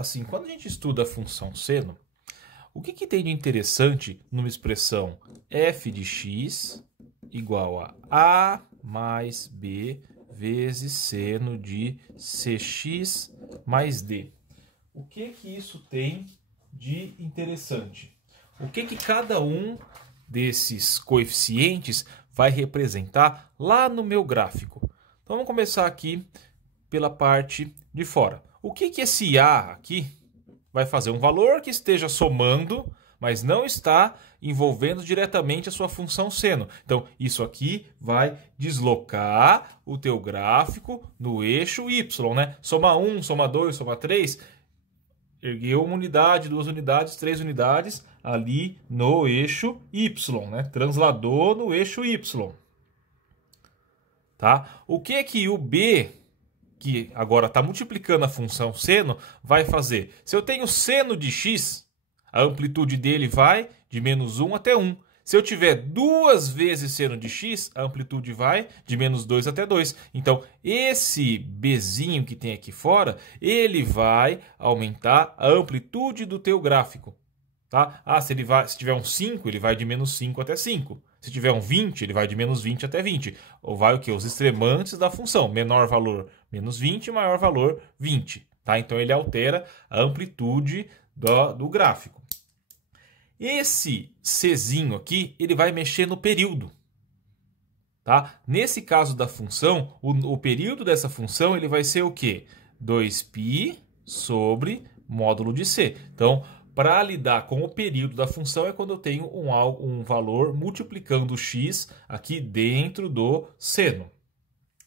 assim, quando a gente estuda a função seno, o que tem de interessante numa expressão f de x igual a mais b vezes seno de cx mais d? O que isso tem de interessante? O que cada um desses coeficientes vai representar lá no meu gráfico? Então vamos começar aqui pela parte de fora. O que esse A aqui vai fazer? Um valor que esteja somando, mas não está envolvendo diretamente a sua função seno. Então, isso aqui vai deslocar o teu gráfico no eixo Y, né? Soma 1, soma 2, soma 3, ergueu uma unidade, 2 unidades, 3 unidades ali no eixo Y, né? Transladou no eixo Y. Tá? O que o B, que agora está multiplicando a função seno, vai fazer? Se eu tenho seno de x, a amplitude dele vai de menos 1 até 1. Se eu tiver 2 vezes seno de x, a amplitude vai de menos 2 até 2. Então, esse Bzinho que tem aqui fora, ele vai aumentar a amplitude do teu gráfico. Tá? Se tiver um 5, ele vai de menos 5 até 5. Se tiver um 20, ele vai de menos 20 até 20. Ou vai o quê? Os extremantes da função. Menor valor, menos 20, maior valor, 20. Tá? Então, ele altera a amplitude do gráfico. Esse Czinho aqui, ele vai mexer no período. Tá? Nesse caso da função, o período dessa função ele vai ser o quê? 2π sobre módulo de C. Então, para lidar com o período da função é quando eu tenho um valor multiplicando x aqui dentro do seno.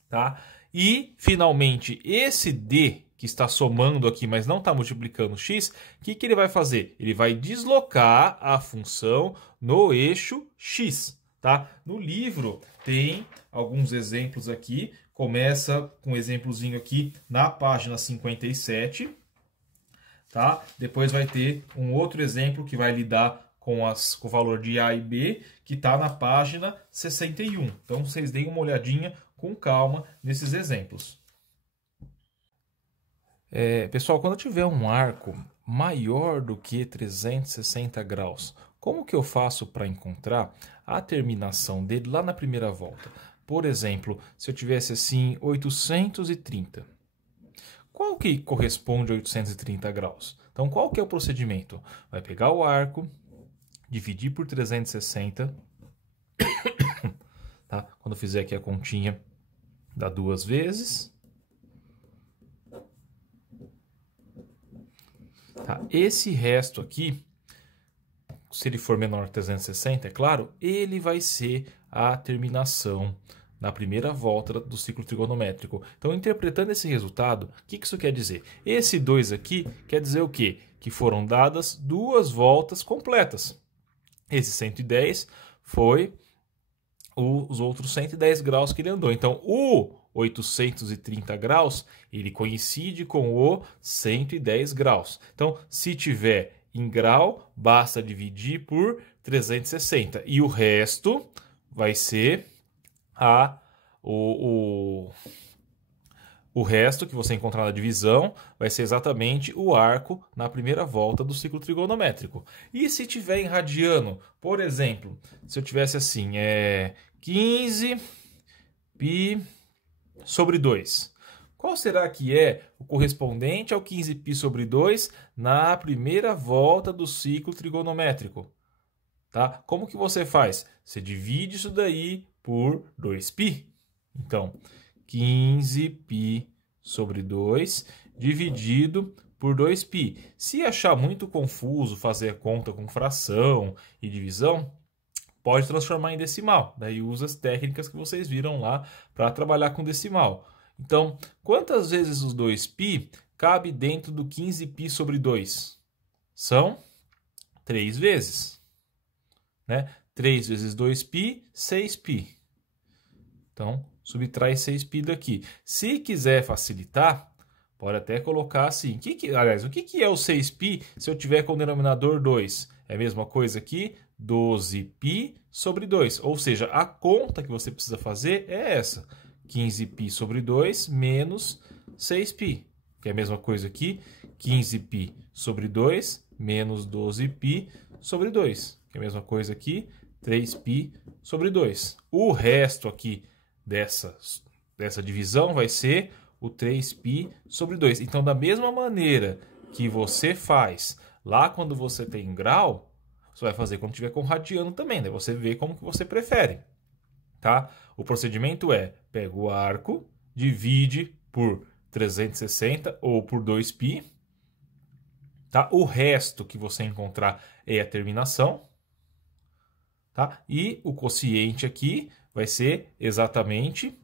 Tá? E, finalmente, esse D que está somando aqui, mas não está multiplicando x, o que ele vai fazer? Ele vai deslocar a função no eixo x. Tá? No livro tem alguns exemplos aqui. Começa com um exemplozinho aqui na página 57. Tá? Depois vai ter um outro exemplo que vai lidar com o valor de A e B, que está na página 61. Então, vocês deem uma olhadinha com calma nesses exemplos. Pessoal, quando eu tiver um arco maior do que 360 graus, como que eu faço para encontrar a terminação dele lá na primeira volta? Por exemplo, se eu tivesse assim 830. Qual que corresponde a 830 graus? Então, qual que é o procedimento? Vai pegar o arco, dividir por 360. Tá? Quando eu fizer aqui a continha, dá 2 vezes. Tá? Esse resto aqui, se ele for menor que 360, é claro, ele vai ser a terminação na primeira volta do ciclo trigonométrico. Então, interpretando esse resultado, o que isso quer dizer? Esse 2 aqui quer dizer o quê? Que foram dadas 2 voltas completas. Esse 110 foi os outros 110 graus que ele andou. Então, o 830 graus, ele coincide com o 110 graus. Então, se tiver em grau, basta dividir por 360. E o resto vai ser o resto que você encontrar na divisão vai ser exatamente o arco na primeira volta do ciclo trigonométrico. E se tiver em radiano, por exemplo, se eu tivesse assim, 15 π sobre 2. Qual será que é o correspondente ao 15 π sobre 2 na primeira volta do ciclo trigonométrico? Tá? Como que você faz? Você divide isso daí por 2π. Então, 15π sobre 2 dividido por 2π. Se achar muito confuso fazer a conta com fração e divisão, pode transformar em decimal. Daí usa as técnicas que vocês viram lá para trabalhar com decimal. Então, quantas vezes os 2π cabe dentro do 15π sobre 2? São 3 vezes. Né? 3 vezes 2π, 6π. Então, subtrai 6π daqui. Se quiser facilitar, pode até colocar assim. Aliás, o que é o 6π se eu tiver com o denominador 2? É a mesma coisa aqui, 12π sobre 2. Ou seja, a conta que você precisa fazer é essa. 15π sobre 2 menos 6π. Que é a mesma coisa aqui, 15π sobre 2 menos 12π sobre 2. Que é a mesma coisa aqui, 3π sobre 2. O resto aqui dessa divisão vai ser o 3π sobre 2. Então, da mesma maneira que você faz lá quando você tem grau, você vai fazer quando tiver com radiano também, né? Você vê como que você prefere, tá? O procedimento é, pega o arco, divide por 360 ou por 2π, tá? O resto que você encontrar é a terminação, tá? E o quociente aqui vai ser exatamente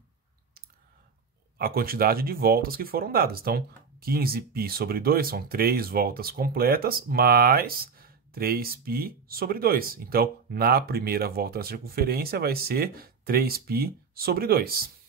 a quantidade de voltas que foram dadas. Então, 15π sobre 2 são 3 voltas completas, mais 3π sobre 2. Então, na primeira volta da circunferência vai ser 3π sobre 2.